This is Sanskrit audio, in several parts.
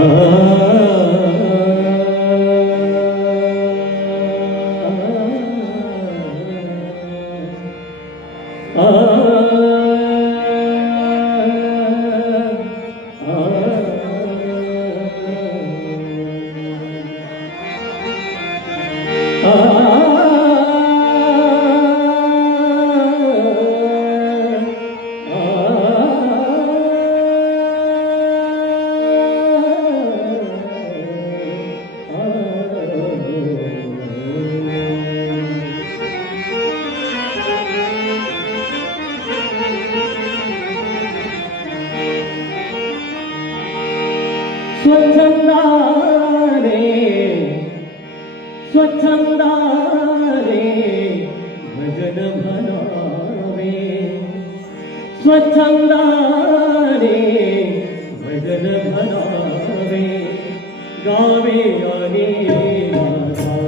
Oh uh -huh. छंदे स्चंदे भॼन भला रे स्वचंदे भॼन भला रे गे गानी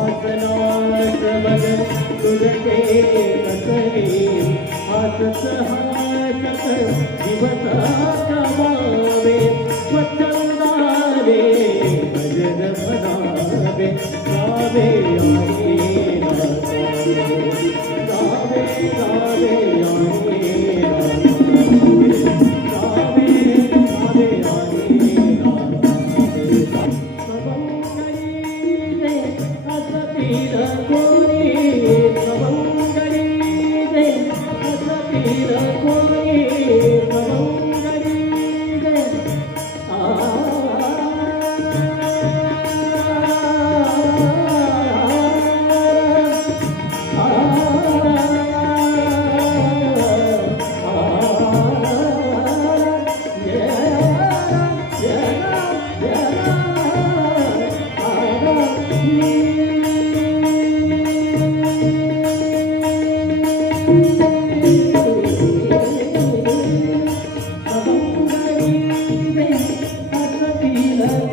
भजनोशवज सुरतेय सकरी हासक हासक जीवाताका बने वचन गावे भजन